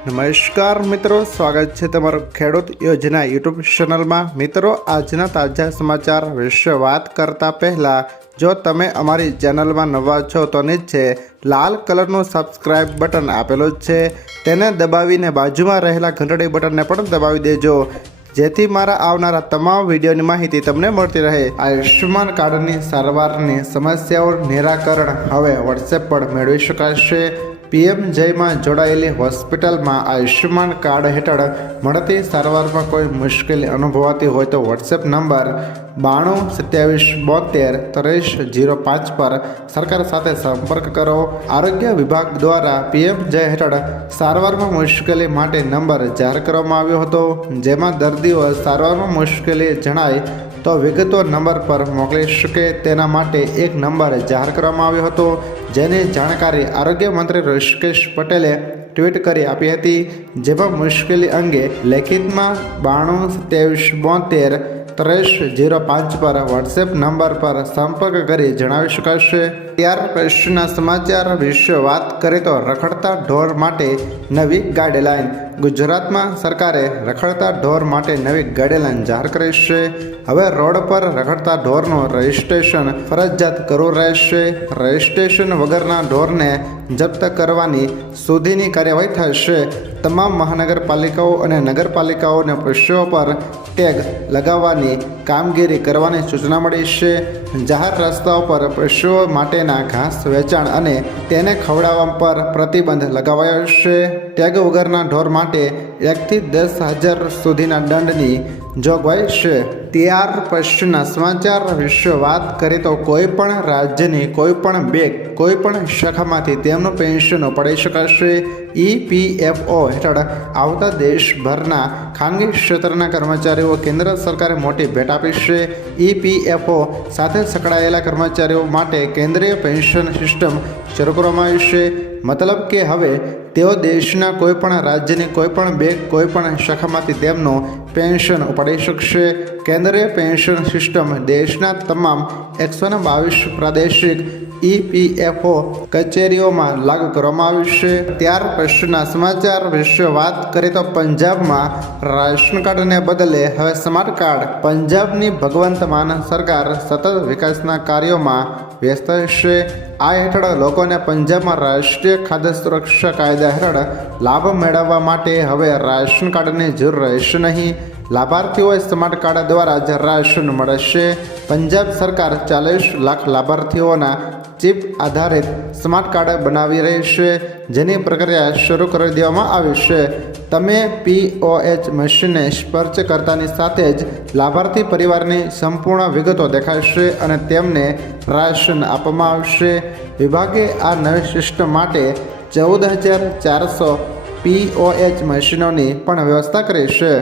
નમસ્કાર મિત્રો, સ્વાગત છે તમારું ખેડૂત યોજના યુટ્યુબ ચેનલમાં। મિત્રો, આજના તાજા સમાચાર વિશે વાત કરતા પહેલાં જો તમે અમારી ચેનલમાં નવા છો તો નીચે લાલ કલરનું સબસ્ક્રાઇબ બટન આપેલું છે, તેને દબાવીને બાજુમાં રહેલા ઘંટડી બટનને પણ દબાવી દેજો, જેથી મારા આવનારા તમામ વિડીયોની માહિતી તમને મળતી રહે। આયુષ્યમાન કાર્ડની સારવારની સમસ્યાઓ નિરાકરણ હવે વોટ્સએપ પર મેળવી શકાશે। પીએમજયમાં જોડાયેલી હોસ્પિટલમાં આયુષ્યમાન કાર્ડ હેઠળ મળતી સારવારમાં કોઈ મુશ્કેલી અનુભવાતી હોય તો વોટ્સએપ નંબર 9227723005 પર સરકાર સાથે સંપર્ક કરો। આરોગ્ય વિભાગ દ્વારા પીએમજય હેઠળ સારવારમાં મુશ્કેલી માટે નંબર જાહેર કરવામાં આવ્યો હતો, જેમાં દર્દીઓ સારવારમાં મુશ્કેલી જણાય તો વિગતો નંબર પર મોકલી શકે તેના માટે એક નંબર જાહેર કરવામાં આવ્યો હતો, જેની જાણકારી આરોગ્ય મંત્રી ઋષિકેશ પટેલે ટ્વીટ કરી આપી હતી। જેમાં મુશ્કેલી અંગે લેખિતમાં 9227723005 પર વોટ્સએપ નંબર પર સંપર્ક કરી જણાવી શકાશે। ત્યાર પછીના સમાચાર વિશે વાત કરીએ તો રખડતા ઢોર માટે નવી ગાઈડલાઈન। ગુજરાતમાં સરકારે રખડતા ઢોર માટે નવી ગાઈડલાઈન જાહેર કરી છે। હવે રોડ પર રખડતા ઢોરનું રજીસ્ટ્રેશન ફરજિયાત કરવું રહેશે। રજીસ્ટ્રેશન વગરના ઢોરને જપ્ત કરવાની સુધીની કાર્યવાહી થશે। તમામ મહાનગરપાલિકાઓ અને નગરપાલિકાઓને પશુઓ પર ટેગ લગાવવાની કામગીરી કરવાની સૂચના મળી છે। જાહેર રસ્તાઓ પર પશુઓ માટેના ઘાસ વેચાણ અને તેને ખવડાવવા પર પ્રતિબંધ લગાવાયો છે। ટેગ વગરના ઢોર માટે 1 થી 10,000 સુધીના દંડની જોગવાઈ છે। ત્યાર પછીના સમાચાર વિશે વાત કરીએ તો કોઈપણ રાજ્યની કોઈપણ બેંક કોઈપણ શાખામાંથી તેમનું પેન્શન ઉપાડી શકાશે। EPFO હેઠળ આવતા દેશભરના ખાનગી ક્ષેત્રના કર્મચારીઓ કેન્દ્ર સરકારે મોટી ભેટ આપી છે। EPFO સાથે સંકળાયેલા કર્મચારીઓ માટે કેન્દ્રીય પેન્શન સિસ્ટમ શરૂ કરવામાં આવી છે। મતલબ કે હવે તેઓ દેશના કોઈપણ રાજ્યની કોઈપણ બેંક કોઈપણ શાખામાંથી તેમનું પેન્શન ઉપાડી શકશે। કેન્દ્રીય પેન્શન સિસ્ટમ દેશના તમામ 122 પ્રાદેશિક EPFO કચેરીઓમાં લાગુ કરવામાં આવ્યું છે। ત્યાર પછીના સમાચાર વિશે વાત કરીએ તો પંજાબમાં રાશન કાર્ડને બદલે હવે સ્માર્ટ કાર્ડ। પંજાબની ભગવંત માન સરકાર સતત વિકાસના કાર્યોમાં વ્યસ્ત છે। આ હેઠળ લોકોને પંજાબમાં રાષ્ટ્રીય ખાદ્ય સુરક્ષા કાયદા હેઠળ લાભ મેળવવા માટે હવે રાશન કાર્ડની જરૂર રહેશે નહીં। લાભાર્થીઓએ સ્માર્ટ કાર્ડ દ્વારા જ રાશન મળશે। પંજાબ સરકાર 40 લાખ લાભાર્થીઓના ચિપ આધારિત સ્માર્ટ કાર્ડ બનાવી રહી છે, જેની પ્રક્રિયા શરૂ કરી દેવામાં આવી છે। તમે POH મશીનને સ્પર્શ કરતાની સાથે જ લાભાર્થી પરિવારની સંપૂર્ણ વિગતો દેખાશે અને તેમને રાશન આપવામાં આવશે। વિભાગે આ નવી સિસ્ટમ માટે 14,400 POH મશીનોની પણ વ્યવસ્થા કરી છે।